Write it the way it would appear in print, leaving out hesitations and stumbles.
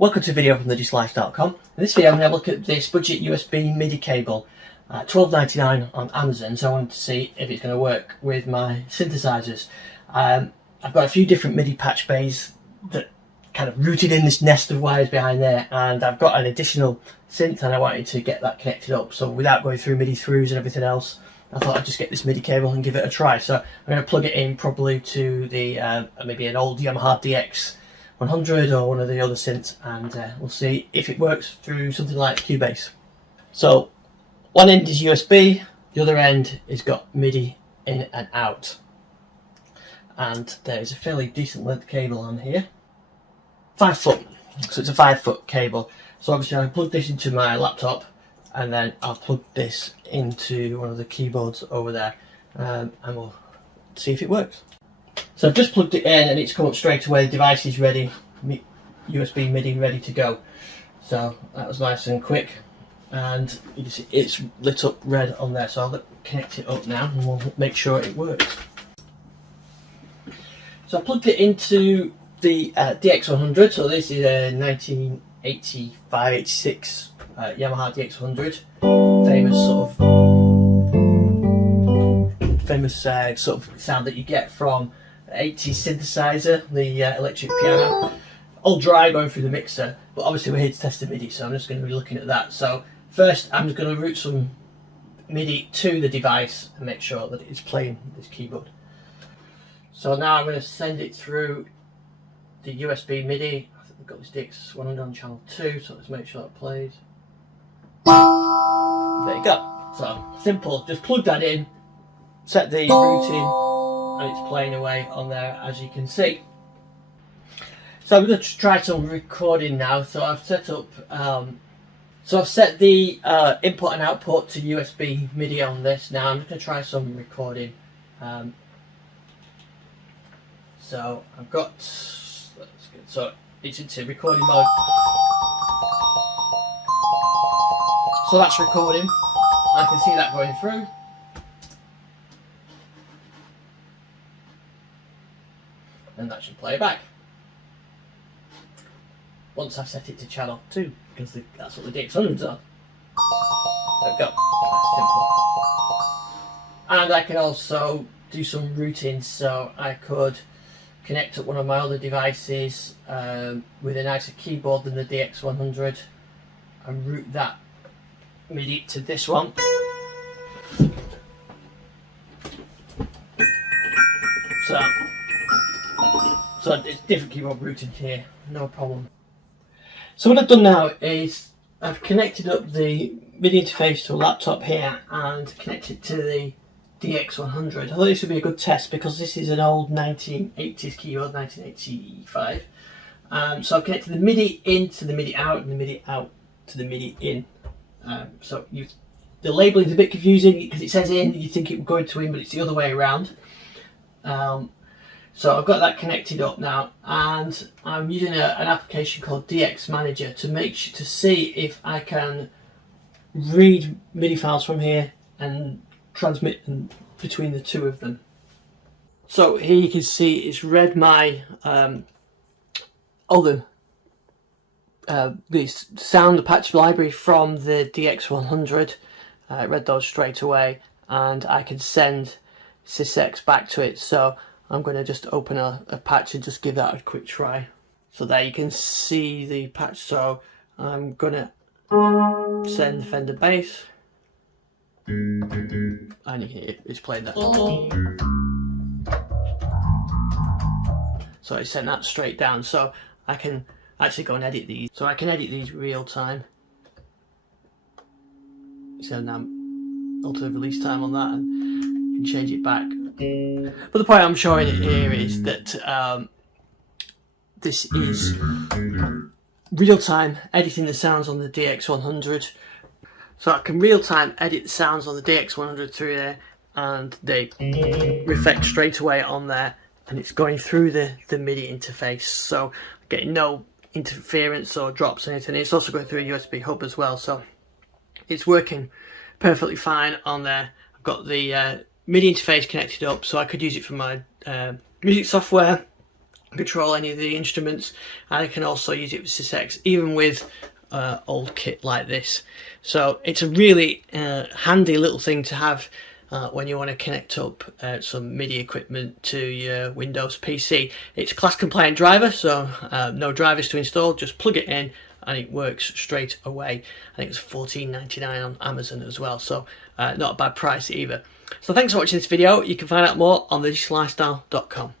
Welcome to a video from thedigitallife.com. In this video I'm going to look at this budget USB MIDI cable, $12.99 on Amazon, so I wanted to see if it's going to work with my synthesizers. I've got a few different MIDI patch bays that kind of rooted in this nest of wires behind there, and I've got an additional synth and I wanted to get that connected up, so without going through MIDI throughs and everything else, I thought I'd just get this MIDI cable and give it a try. So I'm going to plug it in probably to the maybe an old Yamaha DX100 or one of the other synths, and we'll see if it works through something like Cubase. So one end is USB, the other end has got MIDI in and out, and there's a fairly decent length cable on here, 5 foot, so it's a 5 foot cable. So obviously I plug this into my laptop and then I'll plug this into one of the keyboards over there, and we'll see if it works. So I've just plugged it in and it's come up straight away, the device is ready, USB MIDI ready to go. So that was nice and quick, and you can see it's lit up red on there, so I'll connect it up now and we'll make sure it works. So I plugged it into the DX100, so this is a 1985-86 Yamaha DX100, famous sort of sound that you get from 80s synthesizer, the electric piano, all dry going through the mixer, but obviously we're here to test the MIDI, so I'm just going to be looking at that. So first I'm just going to route some MIDI to the device and make sure that it's playing this keyboard. So now I'm going to send it through the USB MIDI. I think we've got this DX100 on channel 2, so let's make sure it plays. There you go. So simple, just plug that in, set the routing, and it's playing away on there, as you can see. So I'm going to try some recording now. So I've set up, I've set the input and output to USB MIDI on this. Now I'm just going to try some recording. So I've got, so it's into recording mode. So that's recording. I can see that going through. And that should play back. Once I've set it to channel 2, because that's what the DX100's on. There we go. That's simple. And I can also do some routing, so I could connect up one of my other devices with a nicer keyboard than the DX100 and route that MIDI to this one. So it's different keyboard routing here, no problem. So what I've done now is I've connected up the MIDI interface to a laptop here and connected to the DX100. I thought this would be a good test because this is an old 1980s keyboard, 1985. So I've connected the MIDI in to the MIDI out and the MIDI out to the MIDI in. So the labelling is a bit confusing because it says in, you think it would go into in, but it's the other way around. So I've got that connected up now, and I'm using an application called DX Manager to see if I can read MIDI files from here and transmit them between the two of them. So here you can see it's read my the sound patch library from the DX100. It read those straight away, and I can send SysEx back to it. So I'm going to just open a patch and just give that a quick try. So there you can see the patch. So I'm going to send the Fender bass, and you can hear it's playing that. So I sent that straight down. So I can actually go and edit these. So I can edit these real time. So now alter the release time on that and you can change it back. But the point I'm showing it here is that this is real time editing the sounds on the DX100. So I can real time edit the sounds on the DX100 through there, and they reflect straight away on there, and it's going through the MIDI interface, so getting no interference or drops or anything. It's also going through a USB hub as well, so it's working perfectly fine on there. I've got the MIDI interface connected up, so I could use it for my music software, control any of the instruments, and I can also use it with SysEx, even with old kit like this. So it's a really handy little thing to have when you want to connect up some MIDI equipment to your Windows PC. It's class compliant driver, so no drivers to install, just plug it in and it works straight away. I think it's $14.99 on Amazon as well, so not a bad price either. So thanks for watching this video. You can find out more on thedigitalifestyle.com.